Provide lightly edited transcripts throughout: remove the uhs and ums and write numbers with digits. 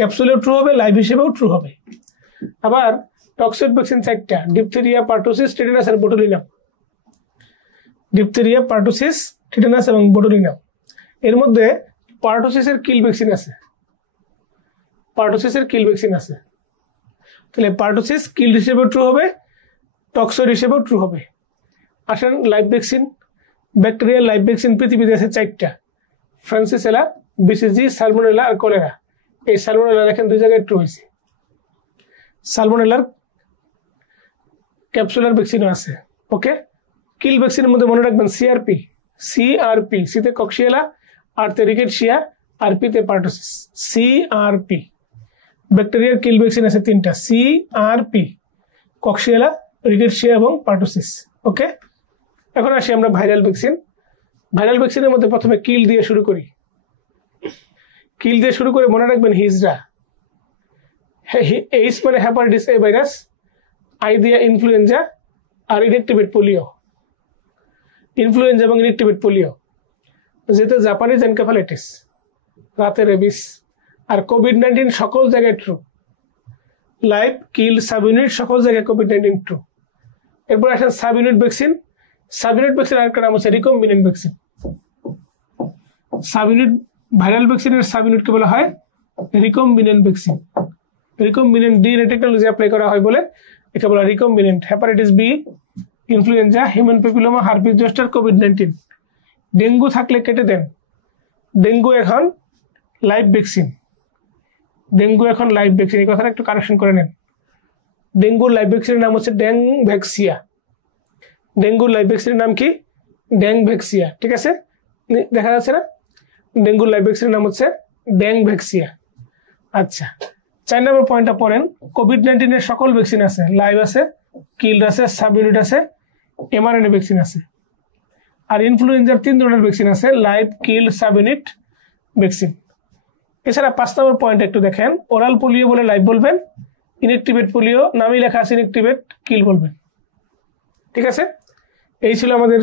ক্যাপসুলেও true হবে, live হিসেবেও true হবে। আবার টক্সয়েড ভ্যাকসিন 4টা, ডিপথেরিয়া, পার্টুসিস, টিটেনাস আর বোটুলিনাম। ডিপথেরিয়া, পার্টুসিস, টিটেনাস এবং বোটুলিনাম। এর মধ্যে পার্টুসিসের কিল ভ্যাকসিন আছে, পার্টুসিসের কিল ভ্যাকসিন আছে। তাহলে পার্টুসিস কিল হিসেবেও ট্রু হবে, টক্সয়েড হিসেবেও ট্রু হবে। আসেন live vaccine. Bacterial live vaccine পৃথিবীতে আছে 4টা, ফ্রান্সিসেলা, বিসিজি, সালমোনেলা আর কলেরা। এই সালমোনেলা দেখেন 2 জায়গায় ট্রু হয়েছে। সালমোনেলার ক্যাপসুলার ভ্যাকসিনও আছে। ওকে, কিল ভ্যাকসিনের মধ্যে মনে রাখবেন সিআরপি, সিআরপি, সিতে কক্সিয়েলা, আর তে রিকেটশিয়া, আর পি তে পার্টুসিস, সিআরপি। ব্যাকটেরিয়ার কিল ভ্যাকসিন আছে 3টা, সিআরপি, কক্সিয়েলা, রিকেটশিয়া এবং পার্টুসিস। ওকে, এখন আসি আমরা ভাইরাল ভ্যাকসিন। ভাইরাল ভ্যাকসিনের মধ্যে প্রথমে কিল দিয়ে শুরু করি। কিল দিয়ে শুরু করে মনে রাখবেন হিজড়া, এইচ মানে হ্যাপাটাইটিস এ ভাইরাস, আই দিয়ে ইনফ্লুয়েঞ্জা আর ইনএক্টিভেট পোলিও। ইনফ্লুয়েঞ্জা এবং ইনএক্টিভেট পোলিও, যেতে জাপানিজ এনকেফালাইটিস, রাতে রেবিস আর কোভিড-19 সকল জায়গায় ট্রু। লাইভ, কিল, সাব ইউনিট সকল জায়গায় কোভিড-19 ট্রু। এরপর আসেন sub unit vaccine. Sub unit vaccine আরেকটা নাম হচ্ছে recombinant vaccine. Sub unit viral ভ্যাকসিনের সাব ইউনিটকে বলা হয় recombinant vaccine. Recombinant DNA technology apply করা হয় বলে একে বলা recombinant. Hepatitis B, influenza, human papilloma, herpes zoster, কোভিড-19। ডেঙ্গু থাকলে কেটে দেন। ডেঙ্গু এখন লাইভ ভ্যাকসিন, ডেঙ্গু এখন লাইভ ভ্যাকসিন। এই কথাটা একটু কারেকশন করে নেন। ডেঙ্গুর লাইভ ভ্যাকসিনের নাম হচ্ছে ড্যাং ভ্যাক্সিয়া। ডেঙ্গুর লাইভ ভ্যাকসিনের নাম কি? ড্যাং ভ্যাক্সিয়া। ঠিক আছে, দেখা যাচ্ছে না? ডেঙ্গুর লাইভ ভ্যাকসিনের নাম হচ্ছে ড্যাং ভ্যাক্সিয়া। আচ্ছা, 4 নম্বর পয়েন্টটা পড়েন। কোভিড-19 এর সকল ভ্যাকসিন আছে, লাইভ আছে, কিল্ড আছে, সাব ইউনিট আছে, এমআরএনএ ভ্যাকসিন আছে। আর ইনফ্লুয়েঞ্জার 3 ধরনের ভ্যাকসিন আছে, live, killed, sub unit vaccine. এছাড়া 5 নম্বর পয়েন্ট একটু দেখেন। ওরাল পোলিও বলে লাইভ বলবেন, ইনএক্টিভেট পোলিও নামই লেখা আছে ইনএক্টিভেট, কিল বলবেন। ঠিক আছে, এই ছিল আমাদের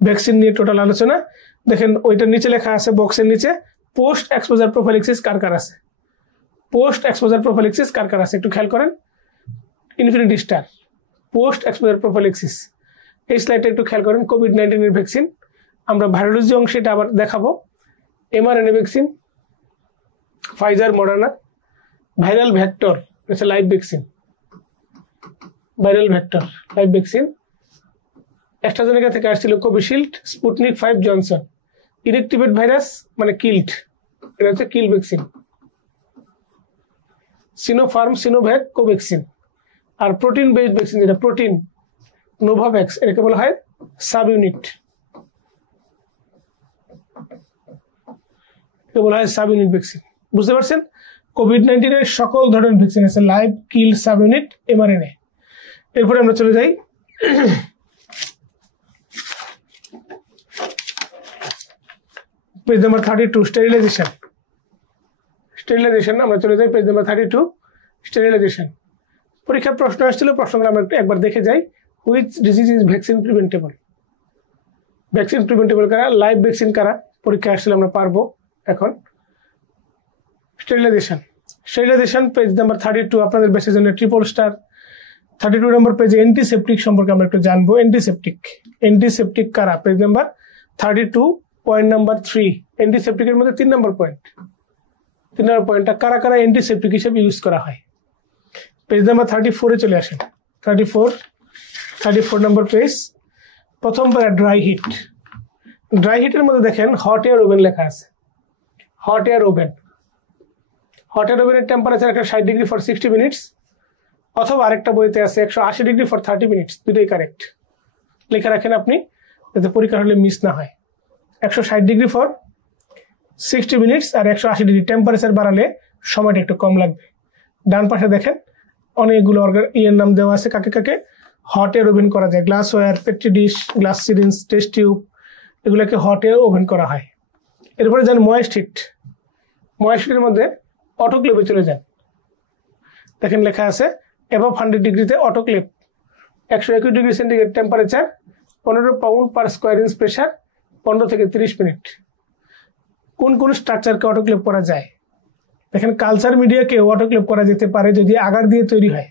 ভ্যাকসিন নিয়ে টোটাল আলোচনা। দেখেন ওইটার নিচে লেখা আছে বক্সের নিচে, পোস্ট এক্সপোজার প্রোফাইলিক্সিস কার কার আছে। পোস্ট এক্সপোজার প্রোফাইলিক্সিস কার কার আছে একটু খেয়াল করেন। Infinity star, post exposure prophylaxis. এই স্লাইডটা একটু খেয়াল করেন। কোভিড-19 এর ভ্যাকসিন, আমরা ভাইরোলজি অংশে এটা আবার দেখাবো। MRNA vaccine, Pfizer, Moderna. Viral vector, এটা live vaccine. Viral vector live vaccine. AstraZeneca থেকে আসছিল Covishield, Sputnik 5 Johnson. Inactivate virus মানে কিল্ড, এটা হচ্ছে kill vaccine. Sinopharm, Sinovac, Covaxin. আর প্রোটিন বেসড ভ্যাকসিন যেটা প্রোটিন, নোভাভ্যাক্স, এটাকে বলা হয় সাব ইউনিট, এটাকে বলা হয় সাব ইউনিট ভ্যাকসিন। বুঝতে পারছেন? কোভিড-19 এর সকল ধরনের ভ্যাকসিন আছে, লাইভ, কিল, সাব ইউনিট, এমআরএনএ। এরপরে আমরা চলে যাই পেজ নাম্বার 32, স্টেরিলাইজেশন। স্টেরিলাইজেশন আমরা চলে যাই পেজ নাম্বার 32, স্টেরিলাইজেশন। পরীক্ষার প্রশ্ন আসছিল, প্রশ্নগুলো আমরা একবার দেখে যাই। Which disease is vaccine preventable? Vaccine preventable কারা? লাইভ ভ্যাকসিন কারা? পরীক্ষা আসলে আমরা পারবো এখন। স্টেরিলাইজেশন, স্টেরিলাইজেশন পেজ নাম্বার 32 আপনাদের বেসের জন্য ট্রিপল স্টার। 32 নম্বর পেজে অ্যান্টিসেপটিক সম্পর্কে আমরা একটু জানবো। অ্যান্টিসেপটিক, অ্যান্টিসেপটিক কারা? Page number 32 point number 3। অ্যান্টিসেপটিকের মধ্যে 3 নম্বর পয়েন্ট। 3 নম্বর পয়েন্টটা কারা কারা অ্যান্টিসেপটিক হিসেবে ইউজ করা হয়। পেজ নাম্বার 34-এ চলে আসেন। 34 নম্বর পেজ, প্রথম প্যারা ড্রাই হিট। ড্রাই হিটের মধ্যে দেখেন হট এয়ার ওভেন লেখা আছে। Hot air oven, hot air ওভেনের টেম্পারেচার একটা 60 ডিগ্রি ফর 60 মিনিটস, অথবা আরেকটা বইতে আছে 180 ডিগ্রি ফর 30 মিনিটস। দুটোই কারেক্ট লেখা রাখেন আপনি, যাতে পরীক্ষা হলে মিস না হয়। 160 ডিগ্রি ফর 60 মিনিটস আর 180 ডিগ্রি টেম্পারেচার বাড়ালে সময়টা একটু কম লাগবে। ডান পাশে দেখেন অনেকগুলো ইয়ের নাম দেওয়া আছে, কাকে কাকে হট এয়ার ওভেন করা যায়। Glass ware, Petri dish, glass syringe, test tube, এগুলোকে হট এয়ার ওভেন করা হয়। এরপরে যান ময়েস্ট হিট। ময়েস্ট হিটের মধ্যে অটোক্লেভে চলে যান। দেখেন লেখা আছে অ্যাবভ 100 ডিগ্রিতে autoclave, 121 degree centigrade temperature, 15 pound per square inch pressure, 15 থেকে 30 মিনিট। কোন কোন স্ট্রাকচারকে অটোক্লেভ করা যায়? দেখেন কালচার মিডিয়াকে অটোক্লেভ করা যেতে পারে যদি আগার দিয়ে তৈরি হয়।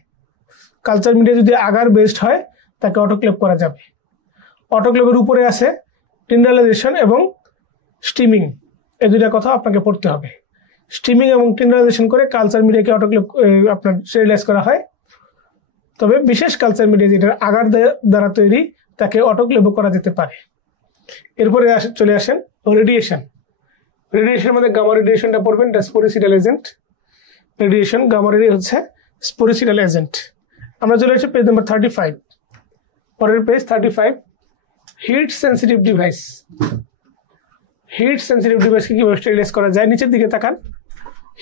কালচার মিডিয়া যদি আগার বেসড হয় তাকে অটোক্লেভ করা যাবে। অটোক্লেভের উপরে আছে টিন্ডালাইজেশন এবং স্টিমিং, এই দুইটা কথা আপনাকে পড়তে হবে। স্টিমিং এবং টিন্ডালাইজেশন করে কালচার মিডিয়াকে অটোক্লেভ আপনার স্টেরিলাইজ করা হয়। তবে বিশেষ কালচার মিডিয়া যেটা আগার দ্বারা তৈরি তাকে অটোক্লেভ করা যেতে পারে। এরপরে চলে আসেন রেডিয়েশন। রেডিয়েশনের মধ্যে গামা রেডিয়েশনটা পড়বেন, এটা স্পোরিসিডাল এজেন্ট। রেডিয়েশন গামা রেডি হচ্ছে স্পোরিসিডাল এজেন্ট। আমরা চলে আসছি পেজ নাম্বার 35। পরের page 35, heat sensitive device. Heat sensitive ডিভাইসকে কিভাবে স্টেরিলাইজ করা যায়, নিচের দিকে তাকান।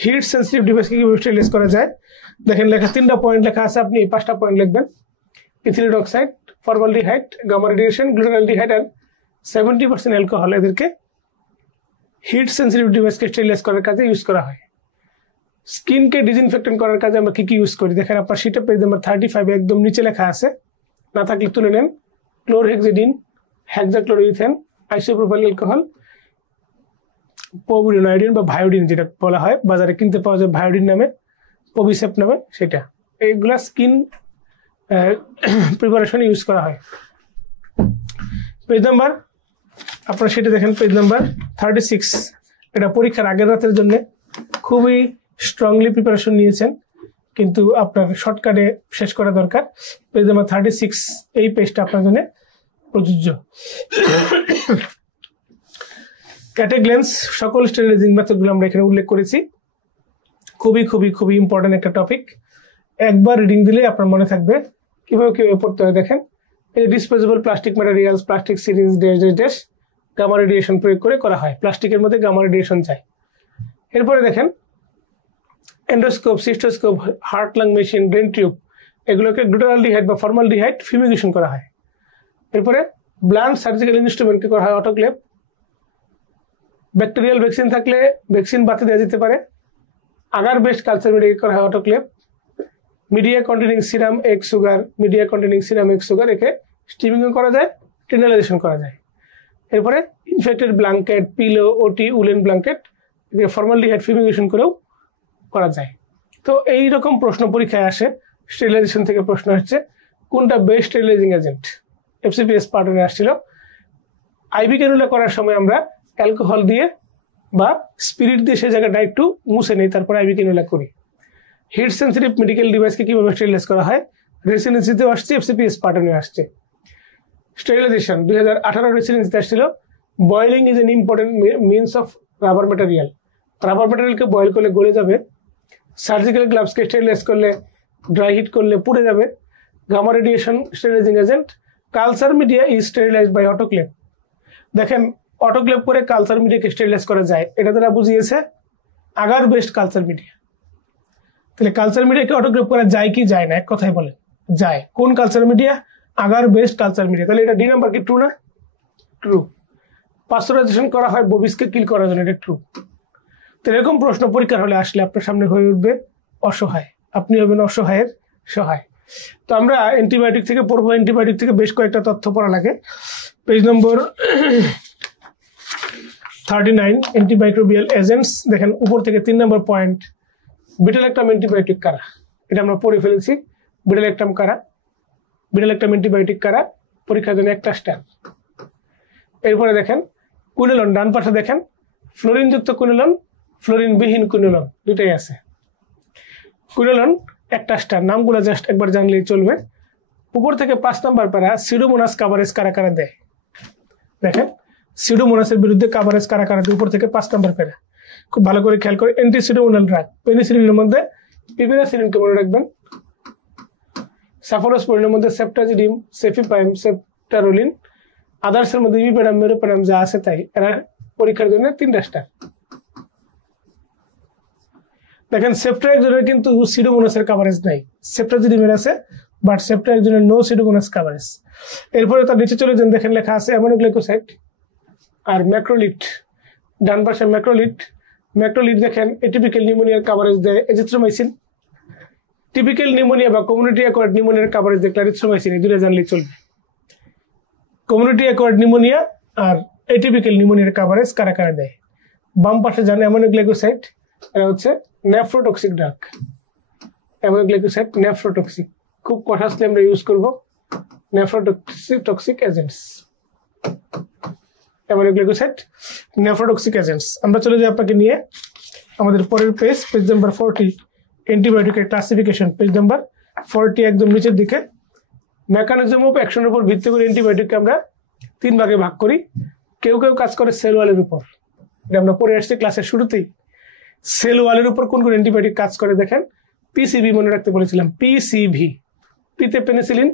হিট সেন্সিটিভ ডিভাইসকে কিভাবে স্টেরিলাইজ করা যায় দেখেন, লেখা 3টা পয়েন্ট লেখা আছে, আপনি এই 5টা পয়েন্ট লিখবেন। Ethylene oxide, formaldehyde, gamma radiation, glutaraldehyde আর 70% অ্যালকোহল, এদেরকে হিট সেন্সিটিভ ডিভাইসকে স্টেরিলাইজ করার কাজে ইউজ করা হয়। স্কিনকে ডিসইনফেক্টেন্ট করার কাজে আমরা কি কি ইউজ করি দেখেন, আপনার শীটে পেজ নাম্বার 35 একদম নিচে লেখা আছে, না থাকলে তুলে নেন। ক্লোরহেক্সিডিন, হেক্সাক্লোরোইথেন, আইসোপ্রোপাইল অ্যালকোহল, পভিডিন বা ভায়োডিন যেটা বলা হয়, বাজারে কিনতে পাওয়া যায় ভায়োডিন নামে, পভিসেপ নামে, সেটা এইগুলা স্কিন প্রিপারেশনে ইউজ করা হয়। পেজ নাম্বার আপনারা সেটা দেখেন, পেজ নাম্বার 36। এটা পরীক্ষার আগের রাতের জন্য খুবই স্ট্রংলি প্রিপারেশন নিয়েছেন, কিন্তু আপনার শর্টকাটে শেষ করা দরকার। পেজ নাম্বার 36 এই পেজটা আপনার জন্য প্রযোজ্য। ক্যাটেগ্লেন্স, সকল স্টেরিলাইজিং মেথডগুলো আমরা এখানে উল্লেখ করেছি। খুবই খুবই খুবই ইম্পর্টেন্ট একটা টপিক, একবার রিডিং দিলে আপনার মনে থাকবে। কিভাবে কিভাবে পড়তে হয় দেখেন, এই disposable plastic materials, plastic syringe, dash gamma radiation প্রয়োগ করে করা হয়, প্লাস্টিকের মধ্যে গামা রেডিয়েশন যায়। এরপরে দেখেন endoscope, cystoscope, heart lung machine, brain tube, এগুলোকে গ্লুটালডিহাইড বা ফর্মালডিহাইড ফিউমিগেশন করা হয়। এরপরে ব্লান্ট সার্জিক্যাল ইনস্ট্রুমেন্টকে করা হয় অটোক্লেভ। ব্যাকটেরিয়াল ভ্যাকসিন থাকলে ভ্যাকসিন বাতি দেওয়া যেতে পারে। আগার বেস্ট কালচার মিডিয়াকে করা হয় autoclave. Media containing serum, egg sugar, media containing serum, egg sugar, একে স্টিমিংও করা যায়, টিন্ডালাইজেশন করা যায়। এরপরে ইনফেক্টেড ব্ল্যাঙ্কেট, পিলো, ওটি, উলেন ব্ল্যাঙ্কেট, একে ফর্মালডিহাইড ফিউমিগেশন করেও করা যায়। তো এই রকম প্রশ্ন পরীক্ষায় আসে। স্টেরিলাইজেশন থেকে প্রশ্ন হচ্ছে কোনটা বেস্ট স্টেরিলাইজিং এজেন্ট, এফসিপিএস পার্টনে আসছিল। আইভি ক্যানুলা করার সময় আমরা অ্যালকোহল দিয়ে বা স্পিরিট দিয়ে সে জায়গাটা একটু মুছে নেই, তারপরে আইভি ক্যানুলা করি। হিট সেন্সিটিভ মেডিকেল ডিভাইসকে কিভাবে স্টেরিলাইজ করা হয়, রেসিডেন্সিতেও আসছে, এফসিপিএস পার্টনে আসছে। স্টেরিলাইজেশন 2018 রেসিডেন্সিতে আসছিল। Boiling is an important means of rubber material, rubber ম্যাটেরিয়ালকে বয়েল করলে গলে যাবে। সার্জিক্যাল গ্লাভসকে স্টেরিলাইজ করলে, ড্রাই হিট করলে পুড়ে যাবে। Gamma radiation sterilizing agent. Culture media is sterilized by autoclave. দেখেন অটোক্লেভ করে কালচার মিডিয়াকে স্টেরিলাইজ করা যায়, এটা তারা বুঝিয়েছে আগার বেস্ট কালচার মিডিয়া। তাহলে কালচার মিডিয়াকে অটোক্লেভ করা যায় কি যায় না, এক কথাই বলে যায়। কোন culture media, agar based culture media. তাহলে এটা ডি নাম্বার কি ট্রু না? ট্রু। পাস্তুরাইজেশন করা হয় ববিসকে কিল করার জন্য, এটা ট্রু। তো এরকম প্রশ্ন পরীক্ষার হলে আসলে আপনার সামনে হয়ে উঠবে অসহায়, আপনি হবেন অসহায়ের সহায়। তো আমরা অ্যান্টিবায়োটিক থেকে পড়বো, অ্যান্টিবায়োটিক থেকে বেশ কয়েকটা তথ্য পড়া লাগে। পেজ নম্বর 39, অ্যান্টিমাইক্রোবিয়াল এজেন্টস। দেখেন উপর থেকে 3 নম্বর পয়েন্ট, বিটালেক্টাম অ্যান্টিবায়োটিক কারা, এটা আমরা পড়ে ফেলেছি। বিটালেক্টাম কারা, বিটালেক্টাম অ্যান্টিবায়োটিক কারা, পরীক্ষার জন্য একটা স্ট্যাম্প। এরপরে দেখেন কুইনোলন, ডান পাশে দেখেন ফ্লোরিনযুক্ত কুইনোলন, ফ্লোরিন বিহীন কুইনোলন, দুটাই আছে। কুইনোলন একটা স্টার, নামগুলো জাস্ট একবার জানলেই চলবে। উপর থেকে 5 নম্বর প্যারা, সিউডোমোনাস কাভারেজ কারা কারা দেয়। দেখেন সিউডোমোনাসের বিরুদ্ধে কাভারেজ কারা কারা দেয়, উপর থেকে 5 নম্বর প্যারা, খুব ভালো করে খেয়াল করে। অ্যান্টিসিউডোমোনাল ড্রাগ, পেনিসিলিনের মধ্যে পিপিরাসিলিনকে মনে রাখবেন। সাফলোস্পোরিনের মধ্যে সেপ্টাজিডিম, সেফিপাইম, সেপ্টারোলিন। আদার্সের মধ্যে ইমিপেডাম, মেরোপেডাম, যা আছে তাই। এরা পরীক্ষার জন্য 3টা স্টার। দেখেন সেপ্টাএক্সনের কিন্তু সিউডোমোনাসের কাভারেজ নাই, সেপ্টাজিডিমের আছে, বাট সেপ্টাএক্সনের নো সিউডোমোনাস কাভারেজ। এরপরে তার নিচে চলে যান, দেখেন লেখা আছে অ্যামিনোগ্লাইকোসাইড আর ম্যাক্রোলিট। ডান পাশে ম্যাক্রোলিট, ম্যাক্রোলিট দেখেন এটিপিক্যাল নিউমোনিয়ার কাভারেজ দেয় এজিথ্রোমাইসিন। টিপিক্যাল নিউমোনিয়া বা কমিউনিটি অ্যাকোয়ার্ড নিউমোনিয়ার কাভারেজ দেয় ক্লারিথ্রোমাইসিন, এই দুটো জানলেই চলবে। কমিউনিটি অ্যাকোয়ার্ড নিউমোনিয়া আর এটিপিক্যাল নিউমোনিয়ার কাভারেজ কারা কারা দেয়। বাম পাশে জানে অ্যামিনোগ্লাইকোসাইড, এরা হচ্ছে নেফ্রোটক্সিক ড্রাগ, অ্যামিনোগ্লাইকোসাইড নেফ্রোটক্সিক, খুব কঠাসলি আমরা ইউজ করব nephrotoxic agents, aminoglycoside nephrotoxic agents. আমরা চলে যাই আপনাকে নিয়ে আমাদের পরের পেজ নাম্বার 40, অ্যান্টিবায়োটিকের ক্লাসিফিকেশন, পেজ নাম্বার 40 একদম নিচের দিকে। মেকানিজম অফ অ্যাকশনের উপর ভিত্তি করে অ্যান্টিবায়োটিককে আমরা 3 ভাগে ভাগ করি। কেউ কেউ কাজ করে সেল ওয়ালের উপর, এটা আমরা পড়ে আসছি ক্লাসের শুরুতেই। সেল ওয়ালের উপর কোন কোন অ্যান্টিবায়োটিক কাজ করে দেখেন। পিসিভি মনে রাখতে বলেছিলাম, পিসিভি, পিতে পেনিসিলিন,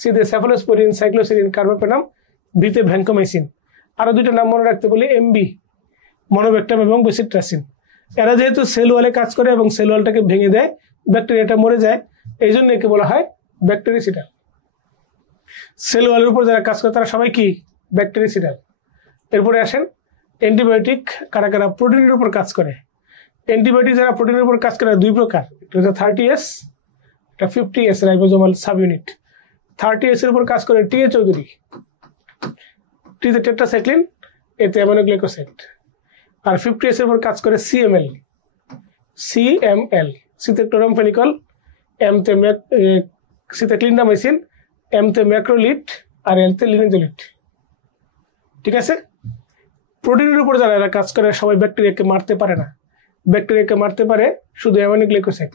সিতে সেফালোস্পোরিন, সাইক্লোসিলিন, কার্বাপেনাম, ভিতে ভ্যানকোমাইসিন। আরো 2টা নাম মনে রাখতে বলি, এমবি, মনোব্যাক্টাম এবং বেসিট্রাসিন। এরা যেহেতু সেল ওয়ালে কাজ করে এবং সেল ওয়ালটাকে ভেঙে দেয়, ব্যাকটেরিয়াটা মরে যায়, এই জন্য একে বলা হয় ব্যাকটেরিসিডাল। সেল ওয়ালের উপর যারা কাজ করে তারা সবাই কি ব্যাকটেরিসিডাল। এরপরে আসেন অ্যান্টিবায়োটিক কারা কারা প্রোটিনের উপর কাজ করে। অ্যান্টিবায়োটিক যারা প্রোটিনের উপর কাজ করে 2 প্রকার, একটা হচ্ছে 30S, একটা 50S ribosomal sub unit. 30S এর উপর কাজ করে টিএ চৌধুরী, টিতে টেট্রাসাইক্লিন, এতে অ্যামিনোগ্লাইকোসাইড। আর 50S এর উপর কাজ করে সিএমএল, সিতে ক্লোরামফেনিকল, এমতে সিতে ক্লিন্ডামাইসিন, এমতে ম্যাক্রোলিট, আর এলতে লিনেজোলিট। ঠিক আছে। প্রোটিনের উপর যারা এরা কাজ করে সবাই ব্যাকটেরিয়াকে মারতে পারে না, ব্যাকটেরিয়াকে মারতে পারে শুধু অ্যামিনোগ্লাইকোসাইড।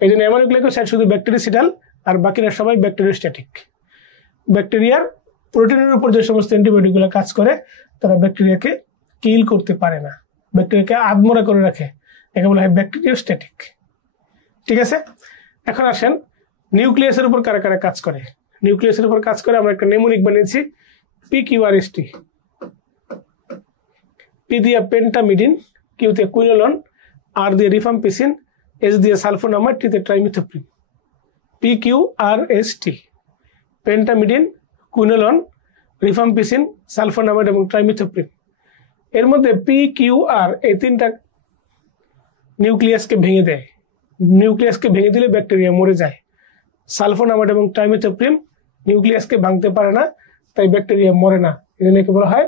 এই জন্য অ্যামিনোগ্লাইকোসাইড শুধু ব্যাকটেরিসিডাল, আর বাকিরা সবাই ব্যাকটেরিওস্ট্যাটিক। ব্যাকটেরিয়ার প্রোটিনের উপর যে সমস্ত অ্যান্টিবায়োটিকগুলো কাজ করে তারা ব্যাকটেরিয়াকে কিল করতে পারে না, ব্যাকটেরিয়াকে আধমরা করে রাখে, একে বলা হয় ব্যাকটেরিওস্ট্যাটিক। ঠিক আছে। এখন আসেন নিউক্লিয়াসের উপর কারা কারা কাজ করে। নিউক্লিয়াসের উপর কাজ করে আমরা একটা নেমোনিক বানিয়েছি, পিকিউআরএসটি। পি দিয়ে পেন্টামিডিন, কিউতে কুইনোলন, আর দিয়ে রিফাম্পিসিন, এস দিয়ে সালফোনামাইড, টিতে ট্রাইমিথোপ্রিন। পিকিউআরএসটি, পেন্টামিডিন, কুইনোলন, রিফাম্পিসিন, সালফোনামাইড এবং ট্রাইমিথোপ্রিন। এর মধ্যে পিকিউআর এই 3টা নিউক্লিয়াসকে ভেঙে দেয়, নিউক্লিয়াসকে ভেঙে দিলে ব্যাকটেরিয়া মরে যায়। সালফোনামাইড এবং ট্রাইমিথোপ্রিন নিউক্লিয়াসকে ভাঙতে পারে না, তাই ব্যাকটেরিয়া মরে না, এজন্য একে বলা হয়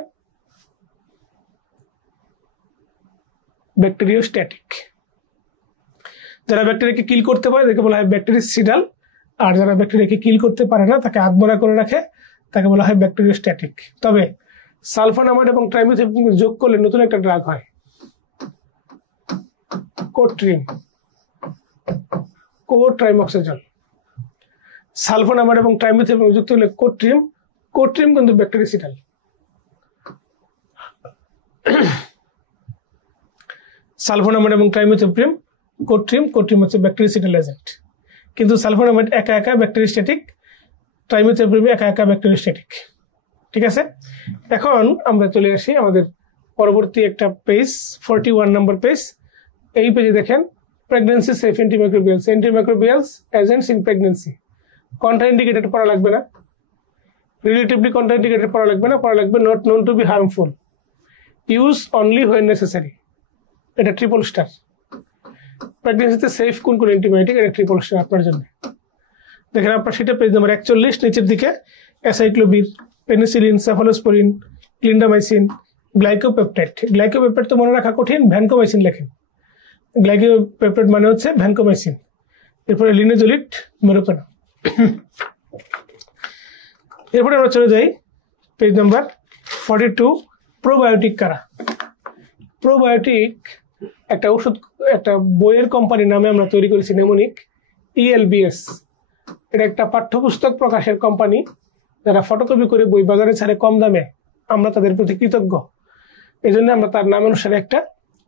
ব্যাকটেরিওস্ট্যাটিক। যারা ব্যাকটেরিয়াকে কিল করতে পারে তাকে বলা হয় ব্যাকটেরিসিডাল, আর যারা ব্যাকটেরিয়াকে কিল করতে পারে না, তাকে আধমরা করে রাখে, তাকে বলা হয় ব্যাকটেরিওস্ট্যাটিক। তবে সালফোনামাইড এবং ট্রাইমিথোপ্রিন যোগ করলে নতুন একটা ড্রাগ হয়, কোট্রিম, কোট্রাইমক্সাজল। সালফোনামাইড এবং ট্রাইমিথোপ্রিন যুক্ত হলে কোট্রিম, কোট্রিম কিন্তু ব্যাকটেরিসিডাল। সালফোনামাইড এবং ট্রাইমিথোপ্রিন, কোট্রিম, কোট্রিম হচ্ছে ব্যাকটেরিসিডাল এজেন্ট। কিন্তু সালফোনামাইড একা একা ব্যাকটেরিস্ট্যাটিক, ট্রাইমিথোপ্রিন একা একা ব্যাকটেরিস্ট্যাটিক। ঠিক আছে। এখন আমরা চলে আসি আমাদের পরবর্তী একটা পেজ, 41 নম্বর পেজ। এই পেজে দেখেন pregnancy safe antimicrobials, antimicrobials agents in pregnancy. Contraindicated পড়া লাগবে না, রিলেটিভলি কন্ট্রাইন্ডিকেটেড পড়া লাগবে না, পড়া লাগবে not known to be harmful, use only when necessary. এটা ট্রিপল স্টার। প্রেগন্যান্সিতে সেফ কোন কোন অ্যান্টিবায়োটিক, এটা ট্রিপল স্টার আপনার জন্য। দেখেন আপনার সেটা পেজ নাম্বার 41 নিচের দিকে, অ্যাসাইক্লোভির, পেনিসিলিন, সেফালোস্পোরিন, ক্লিন্ডামাইসিন, গ্লাইকোপেপটাইড। গ্লাইকোপেপটাইড তো মনে রাখা কঠিন, ভ্যানকোমাইসিন লেখেন। গ্লাইকোপেপটাইড মানে হচ্ছে ভ্যানকোমাইসিন। এরপরে লিনেজোলিট, মেরোপেনাম। এরপরে আমরা চলে যাই পেজ নাম্বার 42, প্রোবায়োটিক কারা। প্রোবায়োটিক একটা ওষুধ, একটা বইয়ের কোম্পানির নামে আমরা তৈরি করেছি নেমোনিক, ELBS। এটা একটা পাঠ্যপুস্তক প্রকাশের কোম্পানি, যারা ফটোকপি করে বই বাজারে ছাড়ে কম দামে, আমরা তাদের প্রতি কৃতজ্ঞ। এই জন্য আমরা তার নাম অনুসারে একটা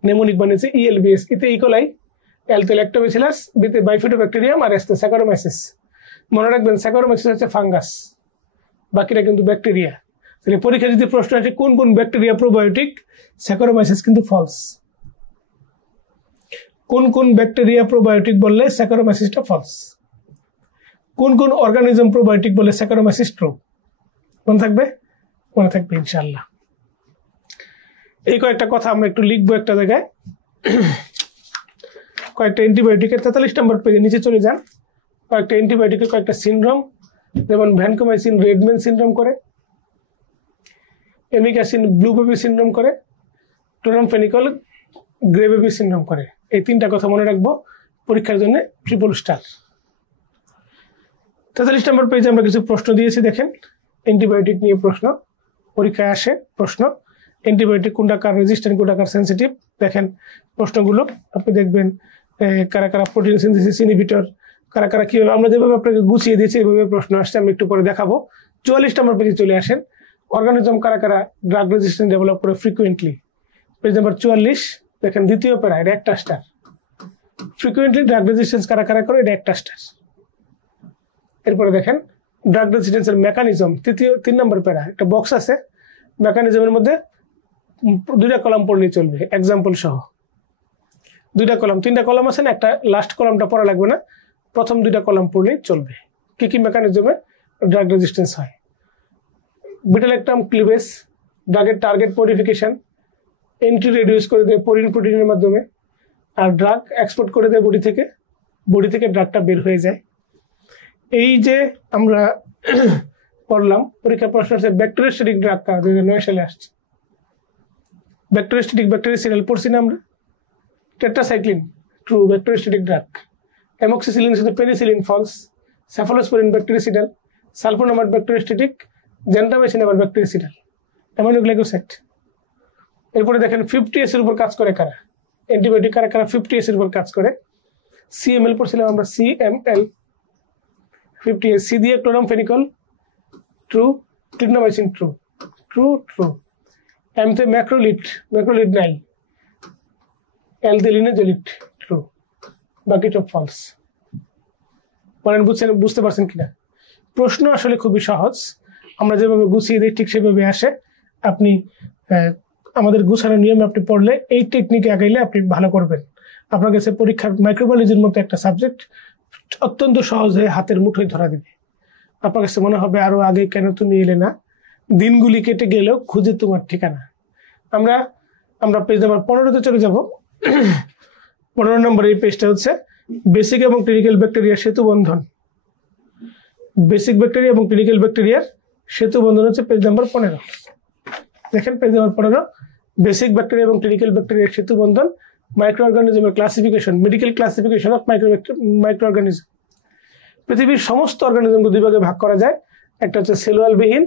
নেমোনিক বানিয়েছি, ELBS। এতে ইকোলাই, এলতে ল্যাক্টোব্যাসিলাস, বিতে বাইফিডোব্যাকটেরিয়াম, আর এসতে স্যাকারোমাইসিস। মনে রাখবেন স্যাকারোমাইসিস হচ্ছে ফাঙ্গাস, বাকিরা কিন্তু ব্যাকটেরিয়া। তাহলে পরীক্ষা যদি প্রশ্ন আসে কোন কোন ব্যাকটেরিয়া প্রোবায়োটিক, স্যাকারোমাইসিস কিন্তু ফলস। কোন কোন ব্যাকটেরিয়া প্রোবায়োটিক বললে স্যাকারোমাইসিসটা ফলস, কোন কোন অর্গানিজম প্রোবায়োটিক বলে স্যাকারোমাইসিস ট্রু। মনে থাকবে, মনে থাকবে ইনশাআল্লাহ। এই কয়েকটা কথা আমরা একটু লিখবো একটা জায়গায়। কয়েকটা অ্যান্টিবায়োটিকের 43 নম্বর পেজে নিচে চলে যান। কয়েকটা অ্যান্টিবায়োটিকের কয়েকটা সিনড্রোম, যেমন ভ্যানকোমাইসিন রেডম্যান সিনড্রোম করে, এমিকাসিন ব্লু বেবি সিনড্রোম করে, ক্লোরামফেনিকল গ্রে বেবি সিনড্রোম করে। এই তিনটা কথা মনে রাখবো পরীক্ষার জন্য ট্রিপল স্টার। 43 নম্বর পেজে আমরা কিছু প্রশ্ন দিয়েছি, দেখেন অ্যান্টিবায়োটিক নিয়ে প্রশ্ন পরীক্ষায় আসে। প্রশ্ন অ্যান্টিবায়োটিক কোনটা কার রেজিস্ট্যান্ট, কোনটা কার সেন্সিটিভ। দেখেন প্রশ্নগুলো আপনি দেখবেন কারা কারা প্রোটিন সিনথেসিস ইনহিবিটর, কারা কারা কিভাবে, আমরা যেভাবে আপনাকে গুছিয়ে দিয়েছি এইভাবে প্রশ্ন আসছে, আমি একটু পরে দেখাবো। 44 নম্বর পেজে চলে আসেন, অর্গানিজম কারা কারা ড্রাগ রেজিস্ট্যান্ট ডেভেলপ করে ফ্রিকুয়েন্টলি। পেজ নাম্বার 44 দেখেন দ্বিতীয় প্যারা, এটা একটা স্টার। ফ্রিকুয়েন্টলি ড্রাগ রেজিস্ট্যান্স কারা কারা করে, এটা একটা স্টার। এরপরে দেখেন ড্রাগ রেজিস্ট্যান্সের মেকানিজম, 3 নম্বর প্যারা, একটা বক্স আছে, মেকানিজমের মধ্যে 2টা কলাম পড়লেই চলবে এক্সাম্পল সহ। 2টা কলাম, 3টা কলাম আছে না, একটা লাস্ট কলামটা পড়া লাগবে না, প্রথম 2টা কলাম পড়লেই চলবে। কি কি মেকানিজমে ড্রাগ রেজিস্ট্যান্স হয়? বিটা ল্যাকটাম ক্লিভেজ, ড্রাগের টার্গেট মডিফিকেশন, এন্ট্রি রিডিউস করে দেয় প্রোটিনের মাধ্যমে, আর ড্রাগ এক্সপোর্ট করে দেয় বডি থেকে ড্রাগটা বের হয়ে যায়। এই যে আমরা পড়লাম পরীক্ষা প্রশ্ন আছে ব্যাকটেরিওস্ট্যাটিক ড্রাগ কার 2009 সালে আসছে। ব্যাকটেরিওস্ট্যাটিক ব্যাকটেরিসাইডাল পড়ছি না আমরা, tetracycline true bacteriostatic drug, amoxicillin সাথে penicillin false, cephalosporin bactericidal, sulfonamide bacteriostatic, gentamicin আবার ব্যাকটেরিসাইডাল, অ্যামিনোগ্লাইকোসাইড। এরপরে দেখেন 50S এর উপর কাজ করে কারা, অ্যান্টিবায়োটিক কারা কারা 50S এর উপর কাজ করে। CML পড়ছিলাম আমরা, CML 50S, সি দিয়ে chloramphenicol true, clindamycin true true true, M তে ম্যাক্রোলিড নাই, এল তে লিনেজোলিড ট্রু, বাকি সব ফলস। বলেন বুঝতে পারছেন কিনা? প্রশ্ন আসলে খুবই সহজ, আমরা যেভাবে গুছিয়ে দিই ঠিক সেভাবে আসে। আপনি আমাদের গুছানোর নিয়মে আপনি পড়লে, এই টেকনিকে আগাইলে আপনি ভালো করবেন। আপনার কাছে পরীক্ষার মাইক্রোবায়োলজির মতো একটা সাবজেক্ট অত্যন্ত সহজ হয়ে হাতের মুঠোয় ধরা দিবে। আপনার কাছে মনে হবে আরো আগে কেন তুমি এলে না, দিনগুলি কেটে গেলেও খুঁজে তোমার ঠিকানা। আমরা পেজ নাম্বার 15-তে চলে যাব। 15 নম্বর এই পেজটা হচ্ছে বেসিক এবং ক্লিনিক্যাল ব্যাকটেরিয়ার সেতু বন্ধন। বেসিক ব্যাকটেরিয়া এবং ক্লিনিক্যাল ব্যাকটেরিয়ার সেতু বন্ধন হচ্ছে পেজ নাম্বার 15। দেখেন পেজ নাম্বার 15, বেসিক ব্যাকটেরিয়া এবং ক্লিনিক্যাল ব্যাকটেরিয়ার সেতু বন্ধন, মাইক্রো অর্গানিজমের classification, medical classification of micro organism. পৃথিবীর সমস্ত অর্গানিজমকে 2 ভাগে ভাগ করা যায়, একটা হচ্ছে সেলুয়াল বিহীন,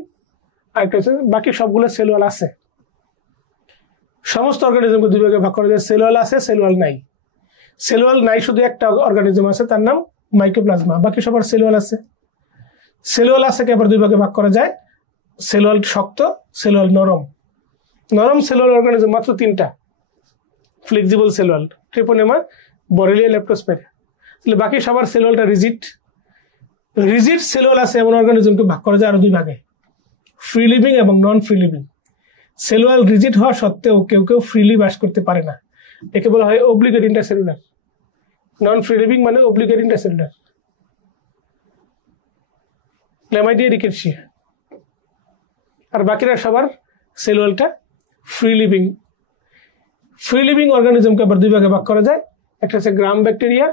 আর একটা হচ্ছে বাকি সবগুলো সেলুয়াল আছে। সমস্ত অর্গানিজমকে 2 ভাগে ভাগ করা যায়, সেলুয়াল আছে, সেলুয়াল নাই। সেলুয়াল নাই শুধু একটা অর্গানিজম আছে, তার নাম মাইকোপ্লাজমা, বাকি সবার সেলুয়াল আছে। সেলুয়াল আছে কে আবার 2 ভাগে ভাগ করা যায়, সেলুয়াল শক্ত, সেলুয়াল নরম। নরম সেলুয়াল অর্গানিজম মাত্র 3টা, ফ্লেক্সিবল সেলুয়াল, ট্রিপোনেমা, বরেলিয়া, লেপ্টোস্পিরা। তাহলে বাকি সবার সেলুয়ালটা রিজিড। রিজিড সেলুয়াল আছে এমন অর্গানিজমকে ভাগ করা যায় আরো 2 ভাগে, ফ্রি লিভিং এবং নন ফ্রি লিভিং। সেলুয়াল রিজিড হওয়া সত্ত্বেও কেউ কেউ ফ্রিলি বাস করতে পারে না, একে বলা হয় অব্লিগেট ইন্টারসেলুলার। নন ফ্রি লিভিং মানে অব্লিগেট ইন্টারসেলুলার, ক্ল্যামাইডিয়া, রিকেটশিয়া। আর বাকিরা সবার সেলুয়ালটা ফ্রি লিভিং। ফ্রি লিভিং অর্গানিজমকে আবার 2 ভাগে ভাগ করা যায়, একটা হচ্ছে গ্রাম ব্যাকটেরিয়া,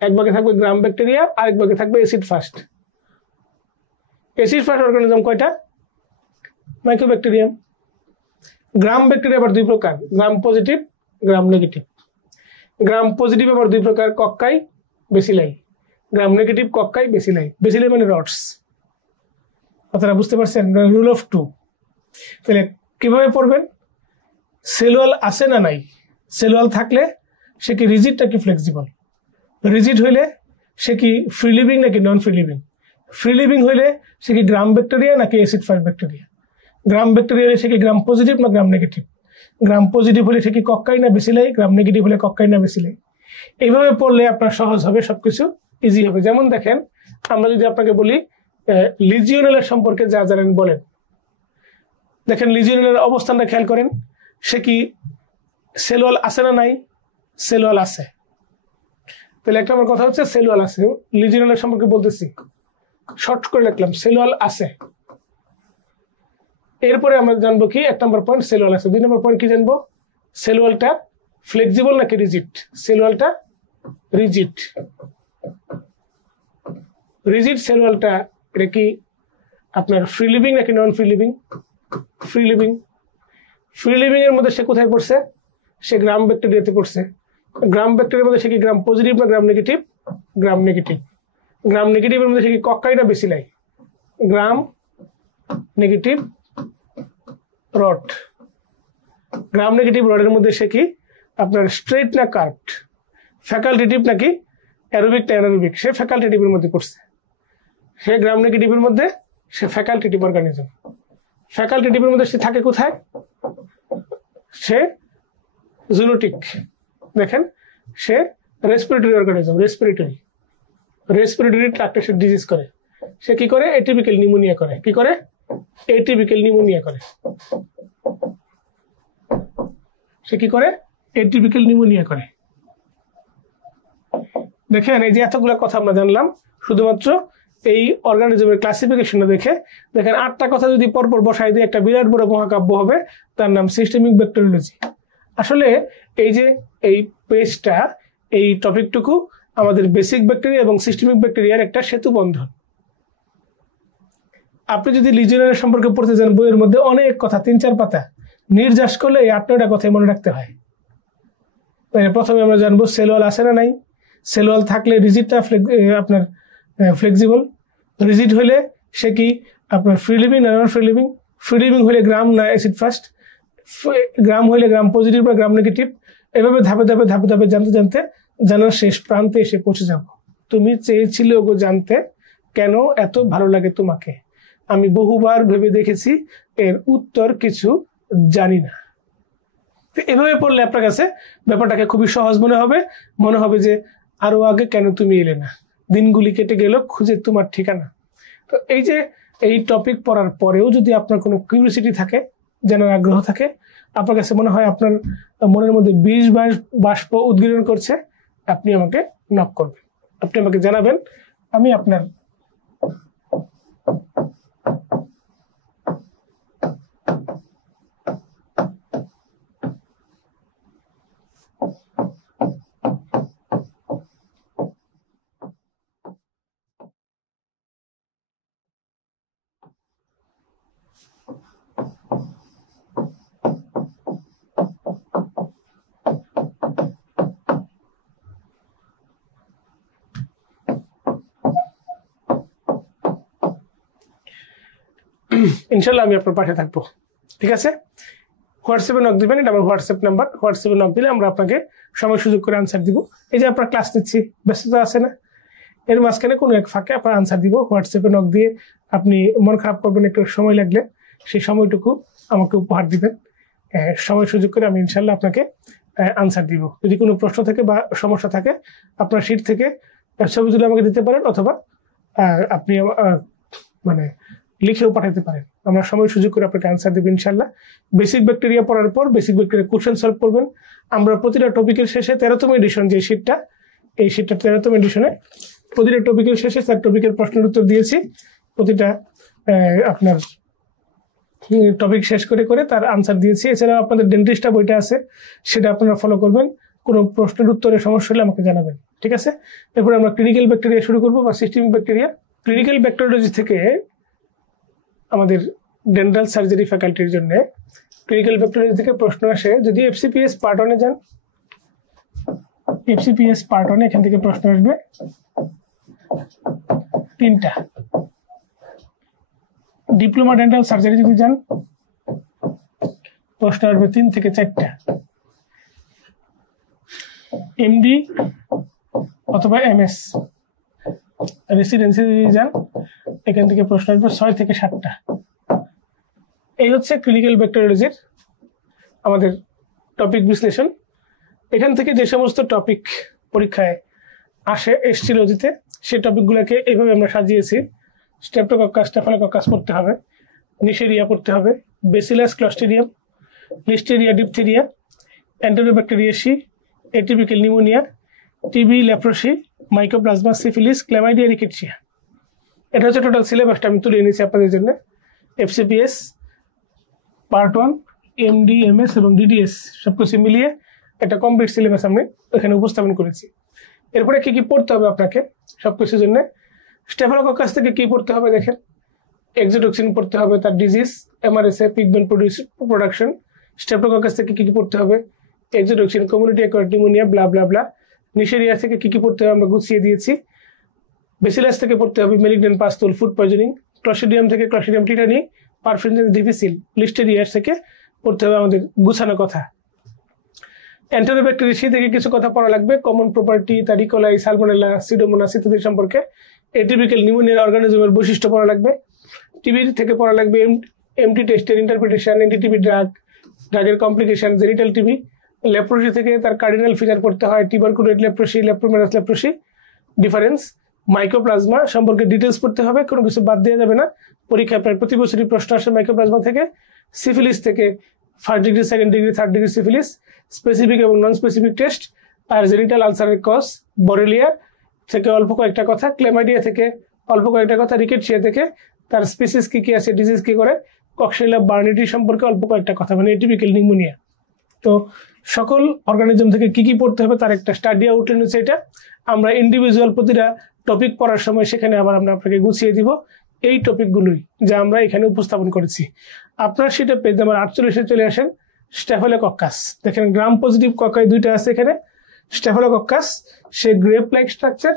এক ভাগে থাকবে গ্রাম ব্যাকটেরিয়া, আরেক ভাগে থাকবে acid fast. Acid fast organism কয়টা? মাইক্রোব্যাকটেরিয়াম। গ্রাম ব্যাকটেরিয়া আবার 2 প্রকার, gram positive, gram negative. Gram positive আবার 2 প্রকার, কক্কাই, বেসিলাই। Gram negative, কক্কাই, বেসিলাই। বেসিলাই মানে রডস। আপনারা বুঝতে পারছেন? Rule of 2। তাহলে কিভাবে পড়বেন? সেলুয়াল আছে না নাই, সেলুয়াল থাকলে সে কি রিজিড নাকি ফ্লেক্সিবল, রিজিড হইলে সে কি ফ্রি লিভিং নাকি non free living, free living হইলে সে কি গ্রাম ব্যাকটেরিয়া নাকি অ্যাসিড ফাস্ট ব্যাকটেরিয়া, গ্রাম ব্যাকটেরিয়া হলে সে কি গ্রাম পজিটিভ না গ্রাম নেগেটিভ, গ্রাম পজিটিভ হলে সে কি কক্কাই না বেসিলাই, গ্রাম নেগেটিভ হলে কক্কাই না বেসিলাই। এইভাবে পড়লে আপনার সহজ হবে, সবকিছু ইজি হবে। যেমন দেখেন, আমরা যদি আপনাকে বলি লিজিওনেলার সম্পর্কে যা জানেন বলেন। দেখেন লিজিওনেলার অবস্থানটা খেয়াল করেন, সে কি সেলুয়াল আছে না নাই? সেলুয়াল আছে। তাহলে একটা আমার কথা হচ্ছে সেলুয়াল আছে। লিজিওনেলার সম্পর্কে বলতেছি, শর্ট করে লিখলাম সেলুয়াল আছে। এরপরে আমরা জানবো কি 1 নম্বর পয়েন্ট সেলুয়াল আছে। 2 নম্বর পয়েন্ট কি জানবো? সেলুয়ালটা ফ্লেক্সিবল নাকি রিজিড। সেলুয়ালটা রিজিড। রিজিড সেলুয়ালটা এটা কি আপনার ফ্রি লিভিং নাকি non free living? Free living. Free living এর মধ্যে সে কোথায় পড়ছে? সে গ্রাম ব্যাকটেরিয়াতে পড়ছে। গ্রাম ব্যাকটেরিয়ার মধ্যে সে কি গ্রাম পজিটিভ না গ্রাম নেগেটিভ? Gram negative. গ্রাম নেগেটিভের মধ্যে সে কি কক্কাই না বেসিলাই? Gram negative rod. Gram negative রডের মধ্যে সে কি আপনার স্ট্রেট না কার্ভড, ফ্যাকাল্টেটিভ নাকি অ্যারোবিক না অ্যানারোবিক? সে ফ্যাকাল্টেটিভের মধ্যে পড়ছে। সে গ্রাম নেগেটিভের মধ্যে সে ফ্যাকাল্টেটিভ অর্গানিজম। ফ্যাকাল্টেটিভের মধ্যে সে থাকে কোথায়? সে জুনোটিক। দেখেন সে রেসপিরেটরি অর্গানিজম, রেসপিরেটরি ট্র্যাক্টে সে ডিজিজ করে। সে কি করে? এটিপিক্যাল নিউমোনিয়া করে। কি করে? এটিপিক্যাল নিউমোনিয়া করে। সে কি করে? এটিপিক্যাল নিউমোনিয়া করে। দেখেন এই যে এতগুলো কথা আমরা জানলাম শুধুমাত্র এই অর্গানিজমের ক্লাসিফিকেশনটা দেখে। দেখেন 8টা কথা যদি পরপর বসাই দিয়ে একটা বিরাট বড় মহাকাব্য হবে, তার নাম সিস্টেমিক ব্যাকটেরিওলজি। আসলে এই যে এই পেজটা, এই টপিকটুকু আমাদের বেসিক ব্যাকটেরিয়া এবং সিস্টেমিক ব্যাকটেরিয়ার একটা সেতু বন্ধন। আপনি যদি লিজিওনারি সম্পর্কে পড়তে যান, বইয়ের মধ্যে অনেক কথা, 3-4 পাতা নির্যাস করলে 8-9টা কথাই মনে রাখতে হয়। প্রথমে আমরা জানবো সেল ওয়াল আছে না নাই। সেল ওয়াল থাকলে রিজিড না আপনার ফ্লেক্সিবল? রিজিড হলে সে কি আপনার ফ্রি লিভিং না নন ফ্রি লিভিং? ফ্রি লিভিং হলে গ্রাম না অ্যাসিড ফাস্ট? গ্রাম হলে গ্রাম পজিটিভ বা গ্রাম নেগেটিভ? এভাবে ধাপে ধাপে ধাপে ধাপে জানতে জানতে জানার শেষ প্রান্তে এসে পৌঁছে যাব। তুমি চেয়েছিলে ওগো জানতে, কেন এত ভালো লাগে তোমাকে? আমি বহুবার ভেবে দেখেছি, এর উত্তর কিছু জানি না। এভাবে পড়লে আপনার কাছে ব্যাপারটাকে খুবই সহজ মনে হবে যে আরো আগে কেন তুমি এলে না, দিনগুলি কেটে গেল খুঁজে তোমার ঠিকানা। তো এই যে এই টপিক পড়ার পরেও যদি আপনার কোনো কিউরিওসিটি থাকে, জানার আগ্রহ থাকে, আপনার কাছে মনে হয় আপনার মনের মধ্যে 20 বাষ্প উদ্গীরণ করছে, আপনি আমাকে নক করবেন, আপনি আমাকে জানাবেন। আমি আপনার ইনশাল্লাহ আমি আপনার পাশে থাকবো। ঠিক আছে, হোয়াটসঅ্যাপে নক দিবেন, এটা আমার হোয়াটসঅ্যাপ নাম্বার। হোয়াটসঅ্যাপে নক দিলে আমরা আপনাকে সময় সুযোগ করে আনসার দিব। এই যে আপনার ক্লাস নিচ্ছি, ব্যস্ততা আছে না, এর মাঝখানে কোনো এক ফাঁকে আপনার আনসার দিব। হোয়াটসঅ্যাপে নক দিয়ে আপনি মন খারাপ করবেন একটু সময় লাগলে, সেই সময়টুকু আমাকে উপহার দিবেন। সময় সুযোগ করে আমি ইনশাল্লাহ আপনাকে আনসার দিব। যদি কোনো প্রশ্ন থাকে বা সমস্যা থাকে, আপনার শিট থেকে ছবি তুলে আমাকে দিতে পারেন, অথবা আপনি মানে লিখেও পাঠাতে পারেন। আমরা সময় সুযোগ করে আপনাকে আনসার দেব ইনশাল্লাহ। বেসিক ব্যাকটেরিয়া পড়ার পর বেসিক ব্যাকটেরিয়া কোশ্চেন সলভ করবেন। আমরা প্রতিটা টপিকের শেষে 13তম এডিশন যে শিটটা, এই শিটটা 13তম এডিশনে প্রতিটা টপিকের শেষে 4 টপিকের প্রশ্নের উত্তর দিয়েছি। প্রতিটা আপনার টপিক শেষ করে করে তার আনসার দিয়েছি। এছাড়াও আপনাদের ডেন্টিস্টটা বইটা আছে, সেটা আপনারা ফলো করবেন। কোনো প্রশ্নের উত্তরে সমস্যা হলে আমাকে জানাবেন। ঠিক আছে, এরপরে আমরা ক্লিনিক্যাল ব্যাকটেরিয়া শুরু করবো বা সিস্টেমিক ব্যাকটেরিয়া। ক্লিনিক্যাল ব্যাকটেরিওলজি থেকে আমাদের ডেন্টাল সার্জারি ফ্যাকাল্টির জন্য ক্লিনিক্যাল ব্যাকটেরিয়া থেকে প্রশ্ন আসে। যদি এফসিপিএস পার্ট 1-এ যান, এফসিপিএস পার্ট 1-এ এখান থেকে প্রশ্ন আসবে 3টা। ডিপ্লোমা ডেন্টাল সার্জারি যদি যান, প্রশ্ন আসবে 3 থেকে 4টা। এমডি অথবা এমএস রেসিডেন্সি যদি যান, এখান থেকে প্রশ্ন আসবে 6 থেকে 7টা। এই হচ্ছে ক্লিনিক্যাল ব্যাকটেরিওলজির আমাদের টপিক বিশ্লেষণ। এখান থেকে যে সমস্ত টপিক পরীক্ষায় এসেছিল অতীতে, সেই টপিকগুলোকে এইভাবে আমরা সাজিয়েছি। স্ট্রেপ্টোকক্কাস, স্টেফিলোকক্কাস পড়তে হবে, নিশেরিয়া পড়তে হবে, Bacillus Clostridium, Listeria diphtheria, Enterobacteriaceae, atypical pneumonia, TB, leprosy, mycoplasma, syphilis, chlamydia, rickettsia. এটা হচ্ছে টোটাল সিলেবাসটা আমি তুলে এনেছি আপনাদের জন্য। এফসিপিএস পার্ট 1, এমডি, এমএস এবং ডিডিএস সবকিছু মিলিয়ে একটা কমপ্লিট সিলেবাস আমি এখানে উপস্থাপন করেছি। এরপরে কি কি পড়তে হবে আপনাকে সবকিছুর জন্য। স্টেফিলোকক্কাস থেকে কি পড়তে হবে দেখেন, এক্সোটক্সিন পড়তে হবে, তার ডিজিজ, এমআরএসএ, পিগমেন্ট প্রোডাকশন। স্টেফিলোকক্কাস থেকে কি কি পড়তে হবে, এক্সোটোক্সিন, কমিউনিটি অ্যাকোয়ার্ড নিউমোনিয়া, ব্লা ব্লা ব্লা। নিশেরিয়া থেকে কি পড়তে হবে আমরা গুছিয়ে দিয়েছি। বেসিলাস থেকে পড়তে হবে মেলিগন্যান্ট পাস্তুল, ফুড পয়জনিং। ক্লস্ট্রিডিয়াম থেকে ক্লস্ট্রিডিয়াম টিটানি, পারফেনজেন্স ডিফিসিল। লিস্টেরিয়াস থেকে পড়তে হবে আমাদের গুছানো কথা। এন্টেরোব্যাকটেরিয়াসি থেকে কিছু কথা পড়া লাগবে, কমন প্রপার্টি, তার ইকোলাই, সালমোনেলা, সিডোমোনাস ইত্যাদি সম্পর্কে। এটিপিক্যাল নিউমোনিয়ার অর্গানিজমের বৈশিষ্ট্য পড়া লাগবে। টিবি থেকে পড়া লাগবে এমটি টেস্টের ইন্টারপ্রিটেশন, এন্টিটিবি ড্রাগের কমপ্লিকেশন, জেনিটাল টিবি। লেপ্রোসি থেকে তার কার্ডিনাল ফিচার পড়তে হয়, টিউবারকুলোজ লেপ্রোসি, লেপ্রোমেরাস লেপ্রোসি, ডিফারেন্স। মাইক্রোপ্লাজমা সম্পর্কে ডিটেলস পড়তে হবে, কোনো কিছু বাদ দেওয়া যাবে না। পরীক্ষায় প্রায় প্রতি বছরই প্রশ্ন আসে মাইক্রোপ্লাজমা থেকে। সিফিলিস থেকে 1st degree, 2nd degree, 3rd degree syphilis, specific এবং নন স্পেসিফিক টেস্ট। আর জেনিটাল আলসারের কজ। বরেলিয়া থেকে অল্প কয়েকটা কথা, ক্লেমাইডিয়া থেকে অল্প কয়েকটা কথা, রিকেটশিয়া থেকে তার স্পিসিস কি আছে, ডিজিজ কি করে, কক্সিলা বার্নিটি সম্পর্কে অল্প কয়েকটা কথা, মানে এটিপিক্যাল নিউমোনিয়া। তো সকল অর্গানিজম থেকে কি পড়তে হবে তার একটা স্টাডি আউটলাইন হচ্ছে এটা। আমরা ইন্ডিভিজুয়াল প্রতিটা টপিক পড়ার সময় সেখানে আবার আমরা আপনাকে গুছিয়ে দিব এই টপিকগুলোই যা আমরা এখানে উপস্থাপন করেছি। আপনার সেটা পেজ নাম্বার 48-এ চলে আসেন। স্টেফিলোকক্কাস দেখেন, গ্রাম পজিটিভ ককাই দুইটা আছে এখানে। স্টেফিলোকক্কাস সে গ্রেপ লাইক স্ট্রাকচার,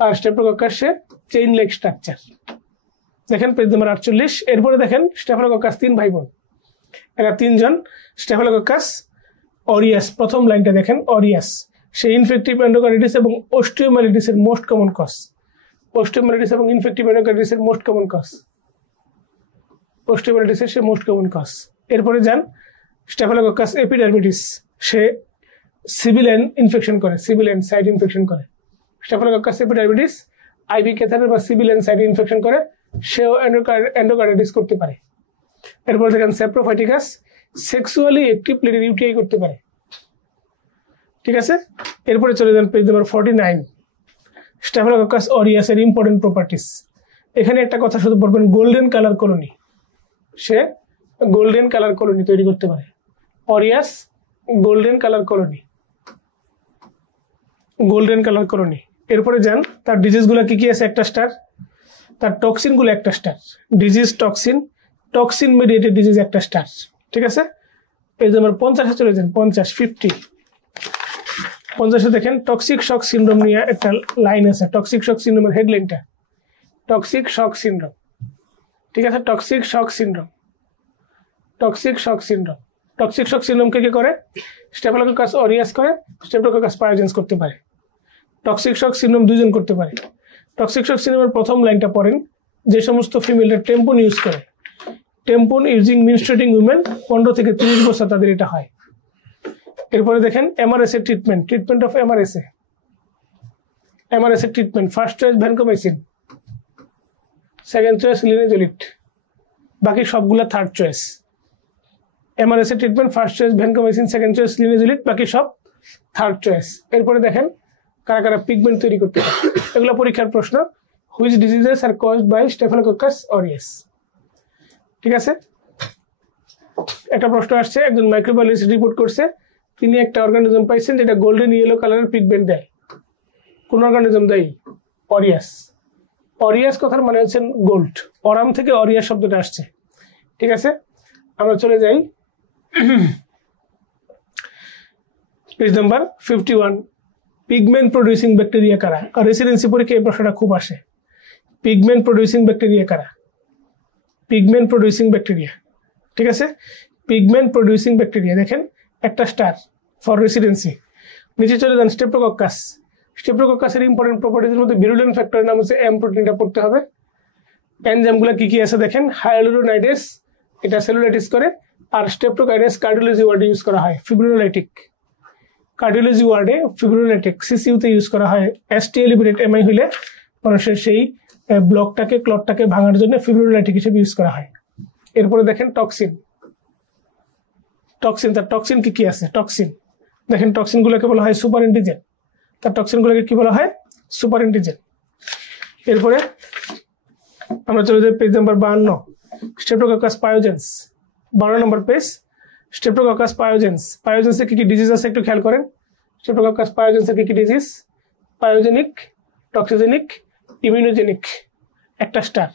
আর স্টেফিলোকক্কাস সে চেইন লাইক স্ট্রাকচার। দেখেন পেজ নাম্বার 48। এরপরে দেখেন স্টেফিলোকক্কাস 3 ভাই বোন, এরা 3 জন। স্টেফিলোকক্কাস অরিয়াস, প্রথম লাইনটা দেখেন, অরিয়াস সে ইনফেক্টিভ এন্ডোকার্ডিটিস এবং অস্টিওমাইলিটিসের মোস্ট কমন কজ। অস্টিওমাইলিটিস এবং ইনফেক্টিভ এন্ডোকার্ডিটিসের মোস্ট কমন কজ, অস্টিওমাইলিটিসের সে মোস্ট কমন কজ। এরপরে যান স্টেফিলোকক্কাস এপিডার্মিডিস, সে সিভিলাইন ইনফেকশন করে, সিভিলাইন সাইট ইনফেকশন করে। স্টেফিলোকক্কাস এপিডার্মিডিস আইভি ক্যাথারের বা সিভিলাইন সাইট ইনফেকশন করে, সেও এন্ডোকার্ডিটিস করতে পারে। এরপর দেখেন সেপ্রোফাইটিকাস, সেক্সুয়ালি অ্যাক্টিভ লেডির ইউটিআই করতে পারে। ঠিক আছে, এরপরে চলে যান পেজ নাম্বার 49। স্টেফিলোকক্কাস অরিয়াসের ইম্পর্টেন্ট প্রপার্টিস। এখানে একটা কথা শুধু বলবেন, গোল্ডেন কালার কলোনি, সে গোল্ডেন কালার কলোনি তৈরি করতে পারে। Aureus golden colour colony, golden colour colony. এরপরে যান তার ডিজিজগুলো কি আছে, একটা স্টার। তার টক্সিনগুলো একটা star, disease toxin, toxin mediated disease একটা স্টার। ঠিক আছে, পেজ নাম্বার 50-এ চলে যান। 50 দেখেন টক্সিক শক সিনড্রোম নিয়ে একটা লাইন আছে। টক্সিক শক সিনড্রোমের হেডলাইনটা টক্সিক শক সিনড্রোম। ঠিক আছে, toxic shock syndrome, toxic shock syndrome. Toxic shock syndrome কে করে? স্টেফিলোকক্কাস অরিয়াস করে, স্টেফিলোকক্কাস পায়োজেন্স করতে পারে। টক্সিক শক সিনড্রোম 2 জন করতে পারে। টক্সিক শক সিনড্রোমের প্রথম লাইনটা পড়েন, যে সমস্ত ফিমেলরা টেম্পন ইউজ করে, টেম্পন ইউজিং মিনস্ট্রেটিং উইমেন 15 থেকে 30 বছর তাদের এটা হয়। এরপরে দেখেন এমআরএস এর treatment, treatment of MRSA, MRS এর treatment. First choice vancomycin, second choice linezolid, বাকি সবগুলা থার্ড চয়েস। এমআরএস এর treatment first choice vancomycin, second choice linezolid, বাকি সব থার্ড চয়েস। এরপরে দেখেন কারা কারা পিগমেন্ট তৈরি করতে পারে, এগুলো পরীক্ষার প্রশ্ন। Which diseases are caused by staphylococcus aureus. ঠিক আছে, একটা প্রশ্ন আসছে, একজন মাইক্রোবায়োলজিস্ট রিপোর্ট করছে তিনি একটা অর্গানিজম পাইছেন যেটা গোল্ডেন ইয়েলো কালারের পিগমেন্ট দেয়। কোন অর্গানিজম দেয়? অরিয়াস। অরিয়াস কথার মানে হচ্ছে গোল্ড, অরাম থেকে অরিয়াস শব্দটা আসছে। ঠিক আছে, আমরা চলে যাই page number 51। Pigment producing bacteria কারা? আর রেসিডেন্সি পরীক্ষায় এই প্রশ্নটা খুব আসে। পিগমেন্ট প্রডিউসিং ব্যাকটেরিয়া কারা? Pigment producing bacteria. ঠিক আছে, পিগমেন্ট প্রডিউসিং ব্যাকটেরিয়া দেখেন একটা স্টার ফর রেসিডেন্সি। নিচে চলে যান স্টেপ্টোকক্কাস। স্টেপ্টোকক্কাসের ইম্পর্টেন্ট প্রপার্টিজের মধ্যে ভিরুলেন্ট ফ্যাক্টরের নাম হচ্ছে এম প্রোটিনটা পড়তে হবে। এনজাইমগুলো কি আছে দেখেন, হায়ালুরোনাইডেস এটা সেলুলাইটিস করে, আর স্টেপ্টোকাইনেস কার্ডিওলজি ওয়ার্ডে ইউজ করা হয়। ফিব্রিনোলাইটিক, কার্ডিওলজি ওয়ার্ডে ফিব্রিনোলাইটিক সিসিউতে ইউজ করা হয়। এসটি এলিভেটেড এমআই হইলে মানুষের সেই ব্লকটাকে ক্লটটাকে ভাঙার জন্য ফিব্রিনোলাইটিক হিসেবে ইউজ করা হয়। এরপরে দেখেন টক্সিন, টক্সিন তার টক্সিন কি আছে? টক্সিন দেখেন টক্সিনগুলোকে বলা হয় সুপার অ্যান্টিজেন, তার টক্সিনগুলোকে কি বলা হয়? Super antigen. এরপরে আমরা চলে যাই পেজ নাম্বার 52, স্টেপ্টোকক্কাস পায়োজেন্স। 12 নম্বর পেজ, স্টেপ্টোকক্কাস পায়োজেন্স। পায়োজেন্সে কি ডিজিজ আছে একটু খেয়াল করেন। স্টেপ্টোকক্কাস পায়োজেন্সে কি ডিজিজ? পায়োজেনিক, টক্সিজেনিক, ইমিউনোজেনিক, একটা স্টার।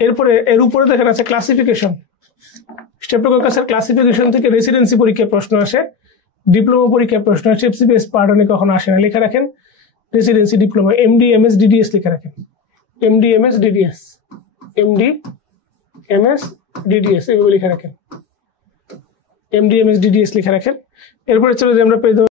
এরপরে এর উপরে দেখেন আছে ক্লাসিফিকেশন। স্টেপ্টোকক্কাসের ক্লাসিফিকেশন থেকে রেসিডেন্সি পরীক্ষায় প্রশ্ন আসে। ডিপ্লোমা পরীক্ষার প্রশ্ন আসে এফসিপিএস পার্ট 1 কখনো আসে না, লিখে রাখেন residency diploma MD MS DDS লিখে রাখেন, MD MS DDS, MD MS DDS এভাবে লিখে রাখেন, এমডি এমএস ডিডিএস লিখে রাখেন। এরপরে চলে যে আমরা পেজ